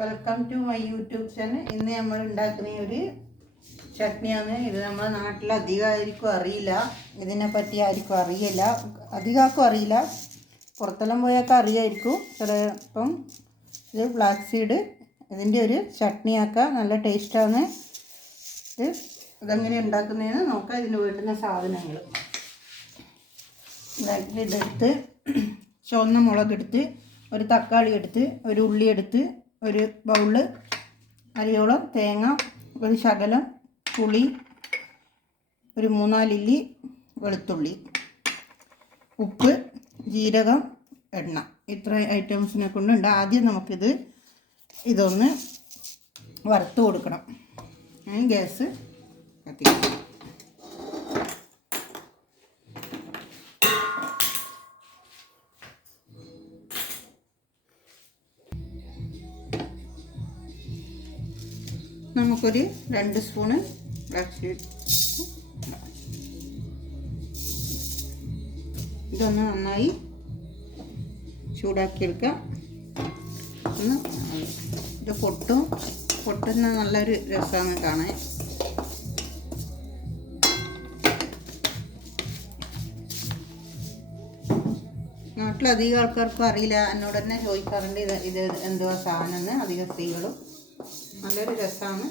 Welcome to my YouTube channel. ഇന്ന് നമ്മൾ ഉണ്ടാക്കുന്ന ഒരു ചട്നിയാണ്. ഇത് നമ്മുടെ നാട്ടിൽ അധികമായിരിക്കും അറിയില്ല, ഇതിനെപ്പറ്റി ആർക്കും അറിയില്ല, അധികമാർക്കും അറിയില്ല. പുറത്തെല്ലാം പോയൊക്കെ അറിയായിരിക്കും ചിലപ്പം. ഇത് ബ്ലാക്ക് സീഡ്, ഇതിൻ്റെ ഒരു ചട്നിയാക്കാം. നല്ല ടേസ്റ്റാണ്. ഇതെങ്ങനെ ഉണ്ടാക്കുന്നതെന്ന് നോക്കാം. ഇതിന് വേണ്ടുന്ന സാധനങ്ങൾ ഇതെടുത്ത് ചുവന്ന മുളകെടുത്ത്, ഒരു തക്കാളി എടുത്ത്, ഒരു ഉള്ളി എടുത്ത്, ഒരു ബൗള് അരിയോളം തേങ്ങ, ഒരു ശകലം പുളി, ഒരു 3-4 ഇല്ലി വെളുത്തുള്ളി, ഉപ്പ്, ജീരകം, എണ്ണ. ഇത്ര ഐറ്റംസിനെ കൊണ്ടുണ്ട്. ആദ്യം ഇതൊന്ന് വറുത്ത് കൊടുക്കണം. ഗ്യാസ് കത്തിക്കണം. നമുക്കൊരു 2 സ്പൂണ് ബ്ലാക്ക് സീഡ്. ഇതൊന്ന് നന്നായി ചൂടാക്കിയെടുക്കാം. ഇത് പൊട്ടുന്ന നല്ലൊരു രസമാണ് കാണാൻ. നാട്ടിലധികം ആൾക്കാർക്കും അറിയില്ല. എന്നോട് തന്നെ ചോദിക്കാറുണ്ട് ഇത് എന്തുവാ സാധനം എന്ന്. അധികം സ്ത്രീകളും. നല്ലൊരു രസമാണ്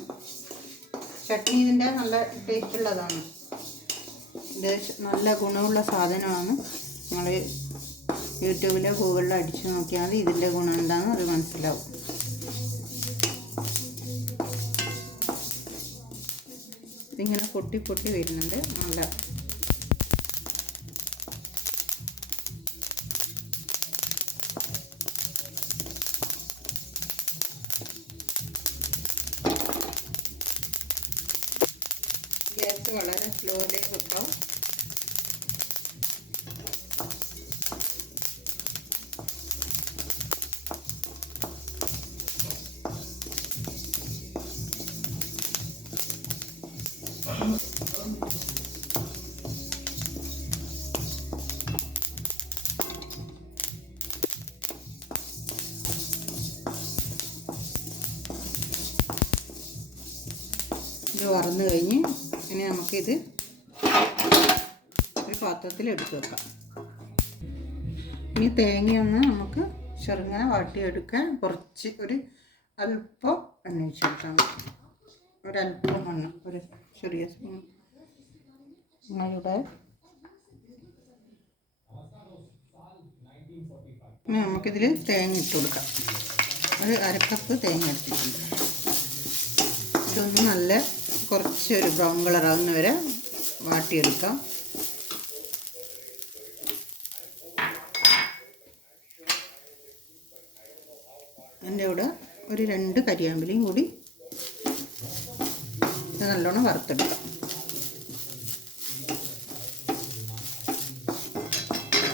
ചട്നി. ഇതിൻ്റെ നല്ല ടേസ്റ്റുള്ളതാണ്. ഇത് നല്ല ഗുണമുള്ള സാധനമാണ്. നിങ്ങൾ യൂട്യൂബിലോ ഗൂഗിളിലോ അടിച്ചു നോക്കിയാൽ മതി ഇതിൻ്റെ ഗുണം എന്താണെന്ന് അത് മനസ്സിലാവും. ഇതിങ്ങനെ പൊട്ടി വരുന്നുണ്ട്. നല്ല ഗ്യാസ് വളരെ സ്ലോയിലേ വെക്കാം. ഇത് വറന്ന് കഴിഞ്ഞ് ഇനി നമുക്കിത് ഒരു പാത്രത്തിൽ എടുത്ത് വെക്കാം. ഇനി തേങ്ങയൊന്ന് നമുക്ക് ചെറുങ്ങനെ വാട്ടിയെടുക്കാൻ കുറച്ച് ഒരു അല്പം എണ്ണ ഒഴിച്ചെടുക്കാൻ പറ്റും. ഒരല്പം മണ്ണ്, ഒരു ചെറിയ സ്പൂൺ. ഇവിടെ ഇനി നമുക്കിതിൽ തേങ്ങ ഇട്ട് കൊടുക്കാം. ഒരു 1/2 കപ്പ് തേങ്ങ എടുത്തിട്ടുണ്ട്. ഇതൊന്ന് നല്ല കുറച്ചൊരു ബ്രൗൺ കളറാകുന്ന വരെ വാട്ടിയെടുക്കാം. അതിൻ്റെ കൂടെ ഒരു 2 കരിയാമ്പിലയും കൂടി ഇത് നല്ലോണം വറുത്തെടുക്കാം.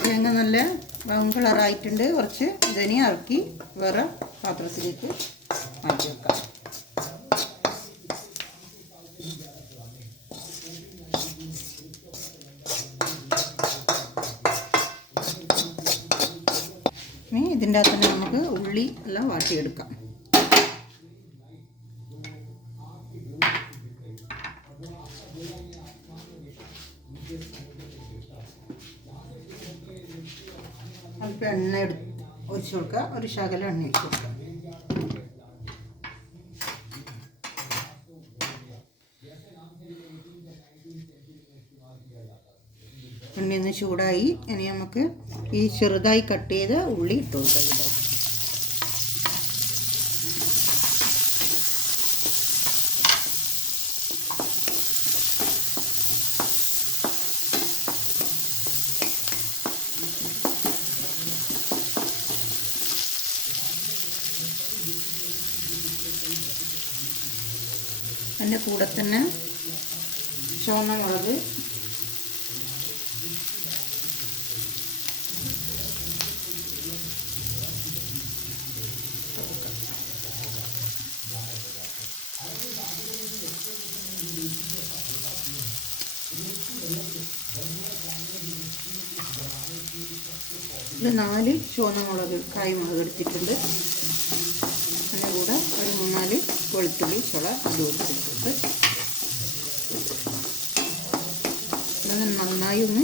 തേങ്ങ നല്ല ബ്രൗൺ കളറായിട്ടുണ്ട്. കുറച്ച് ഇതിനെ ഇറക്കി വേറെ പാത്രത്തിലേക്ക് മാറ്റി വെക്കാം. ഇതിൻ്റെ അകത്ത് തന്നെ നമുക്ക് ഉള്ളി എല്ലാം വാട്ടിയെടുക്കാം. അല്പം എണ്ണ ഒഴിച്ച് കൊടുക്കുക. ഒരു ശകലം എണ്ണ ഒഴിച്ച് കൊടുക്കുക. എണ്ണ ഒന്ന് ചൂടായി. ഇനി നമുക്ക് ഈ ചെറുതായി കട്ട് ചെയ്ത ഉള്ളി ഇട്ട് കൊടുക്കാം. അതിൻ്റെ കൂടെ തന്നെ ചുവന്ന മുളക്, ഇത് 4 ചുവന്ന മുളക്, കായ് മുളക് എടുത്തിട്ടുണ്ട്. അതിൻ്റെ കൂടെ വെളുത്തുള്ളി ചുള അത് കൊടുത്തിട്ട് അത് നന്നായി ഒന്ന്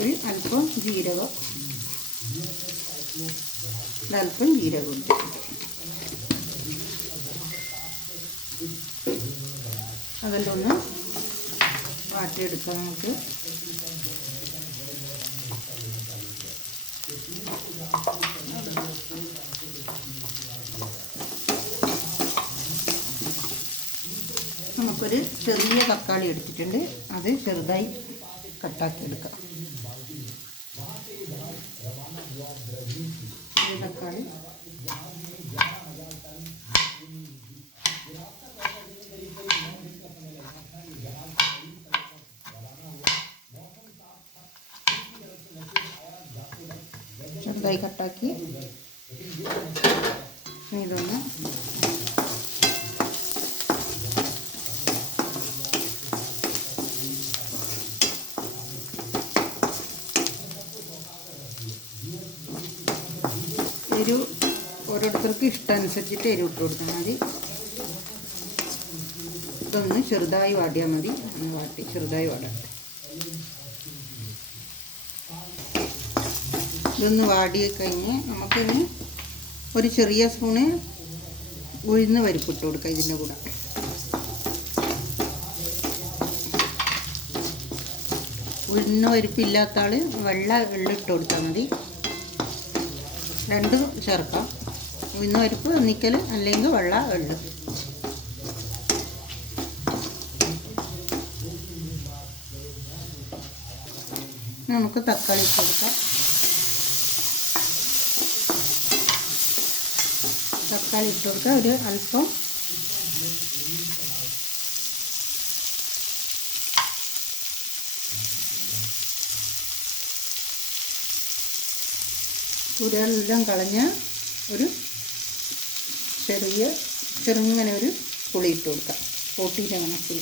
ഒരു അല്പം ജീരകം ഒരല്പം ജീരകം ഇട്ടിട്ട് അതെല്ലാം ഒന്ന് വാട്ടിയെടുക്കാം നമുക്ക്. നമുക്കൊരു ചെറിയ തക്കാളി എടുത്തിട്ടുണ്ട്, അത് ചെറുതായി കട്ടാക്കി എടുക്കാം. തക്കാളി ചെറുതായി കട്ടാക്കി ഇതൊന്ന് എരിവ് ഓരോരുത്തർക്ക് ഇഷ്ടമനുസരിച്ചിട്ട് എരിവ് ഇട്ട് കൊടുത്താൽ മതി. ഇതൊന്ന് ചെറുതായി വാടിയാൽ മതി. ഒന്ന് വാട്ടി ചെറുതായി വാടട്ടെ. ഇതൊന്ന് വാടി കഴിഞ്ഞ് നമുക്കിനി ഒരു ചെറിയ സ്പൂണ് ഉഴുന്ന് പരിപ്പിട്ട് കൊടുക്കാം ഇതിൻ്റെ കൂടെ. ഉഴുന്ന് പരിപ്പില്ലാത്ത ആൾ വെള്ള എള്ളിട്ട് കൊടുത്താൽ മതി. രണ്ടും ചേർക്കാം. ഉഴുന്ന് പരിപ്പ് ഒന്നിക്കൽ അല്ലെങ്കിൽ വെള്ള എള്ള്. നമുക്ക് തക്കാളി ഇട്ട് കൊടുക്കാം. തക്കാളി ഇട്ട് കൊടുക്കുക. ഒരു അല്പം കുരുവെല്ലാം കളഞ്ഞ് ഒരു ചെറുങ്ങനെ ഒരു പുളി ഇട്ട് കൊടുക്കാം. കൂട്ടിയിട്ട് കണക്കിൽ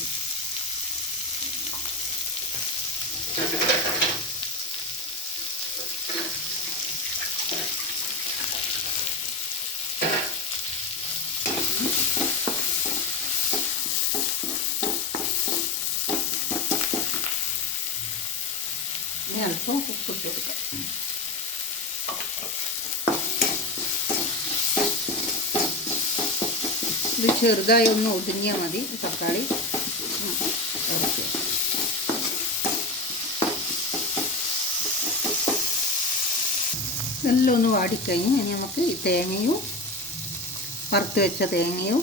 ഇനി അല്പം ഉപ്പിട്ട് കൊടുക്കാം. ഇത് ചെറുതായി ഒന്ന് ഒതുങ്ങിയാൽ മതി. തക്കാളി ഇറക്കി ഇതെല്ലാം ഒന്ന് വാടിക്കഴിഞ്ഞ് ഇനി നമുക്ക് ഈ തേങ്ങയും വറുത്ത് വെച്ച തേങ്ങയും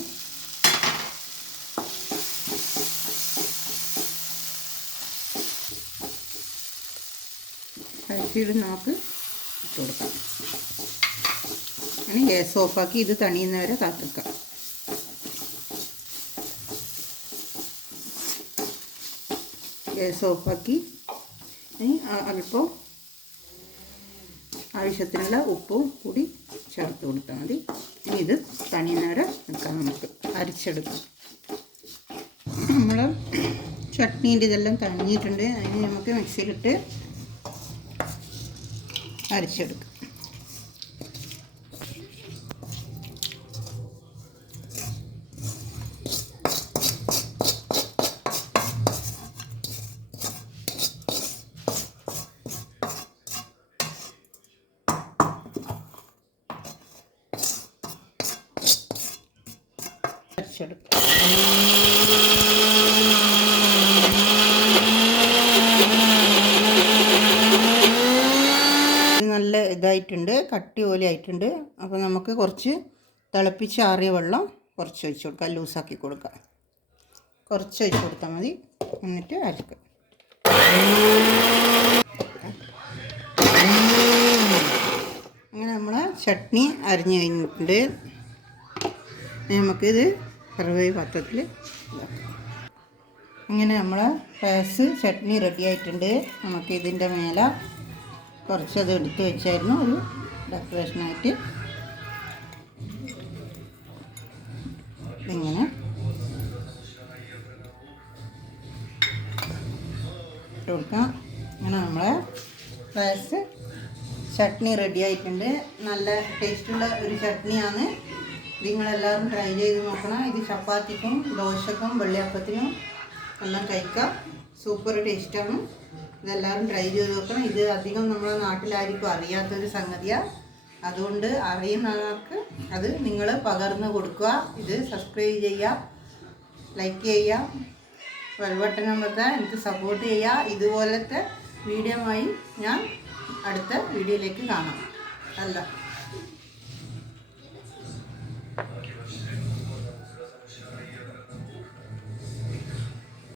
കഴിച്ചിട്ട് നമുക്ക് ഇട്ട് കൊടുക്കാം. ഇനി ഗ്യാസ് ഓഫാക്കി ഇത് തണിയുന്നവരെ കാത്തിക്കാം. ഗ്യാസ് ഓഫാക്കി ഇനി അല്പം ആവശ്യത്തിനുള്ള ഉപ്പും കൂടി ചേർത്ത് കൊടുത്താൽ മതി. ഇനി ഇത് തണിയുന്നവരെ നിൽക്കാം. നമുക്ക് അരച്ചെടുക്കാം. നമ്മൾ ചട്നീൻ്റെ ഇതെല്ലാം തണിഞ്ഞിട്ടുണ്ട്. അതിന് നമുക്ക് മിക്സിയിലിട്ട് അരച്ചെടുക്കാം. നല്ല ഇതായിട്ടുണ്ട്, കട്ടി പോലെ ആയിട്ടുണ്ട്. അപ്പോൾ നമുക്ക് കുറച്ച് തിളപ്പിച്ചാറിയ വെള്ളം കുറച്ച് ഒഴിച്ച് കൊടുക്കാം. ലൂസാക്കി കൊടുക്കാം. കുറച്ച് ഒഴിച്ച് കൊടുത്താൽ മതി. എന്നിട്ട് അരക്കുക. അങ്ങനെ നമ്മളെ ചട്നി അരിഞ്ഞ് കഴിഞ്ഞിട്ടുണ്ട്. നമുക്കിത് സർവ് പാത്രത്തിൽ ഇതാക്കാം. അങ്ങനെ നമ്മളെ പായസ് ചട്നി റെഡി ആയിട്ടുണ്ട്. നമുക്ക് ഇതിൻ്റെ മേലെ കുറച്ചത് എടുത്ത് വെച്ചായിരുന്നു ഒരു ഡെക്കറേഷനായിട്ട്. ഇങ്ങനെ ഇട്ട് കൊടുക്കാം. അങ്ങനെ നമ്മളെ പായസ് ചട്നി റെഡി ആയിട്ടുണ്ട്. നല്ല ടേസ്റ്റുള്ള ഒരു ചട്നിയാണ്. നിങ്ങളെല്ലാവരും ട്രൈ ചെയ്ത് നോക്കണം. ഇത് ചപ്പാത്തിക്കും ദോശക്കും വെള്ളിയപ്പത്തിനും എല്ലാം കഴിക്കാം. സൂപ്പർ ടേസ്റ്റാണ്. ഇതെല്ലാവരും ട്രൈ ചെയ്ത് നോക്കണം. ഇത് അധികം നമ്മളെ നാട്ടിലായിരിക്കും അറിയാത്തൊരു സംഗതിയാണ്. അതുകൊണ്ട് അറിയുന്നവർക്ക് അത് നിങ്ങൾ പകർന്ന് കൊടുക്കുക. ഇത് സബ്സ്ക്രൈബ് ചെയ്യുക, ലൈക്ക് ചെയ്യുക, ബെൽ ബട്ടൺ അമർത്തുക, എനിക്ക് സപ്പോർട്ട് ചെയ്യുക. ഇതുപോലത്തെ വീഡിയോയുമായി ഞാൻ അടുത്ത വീഡിയോയിലേക്ക് കാണാം. അല്ല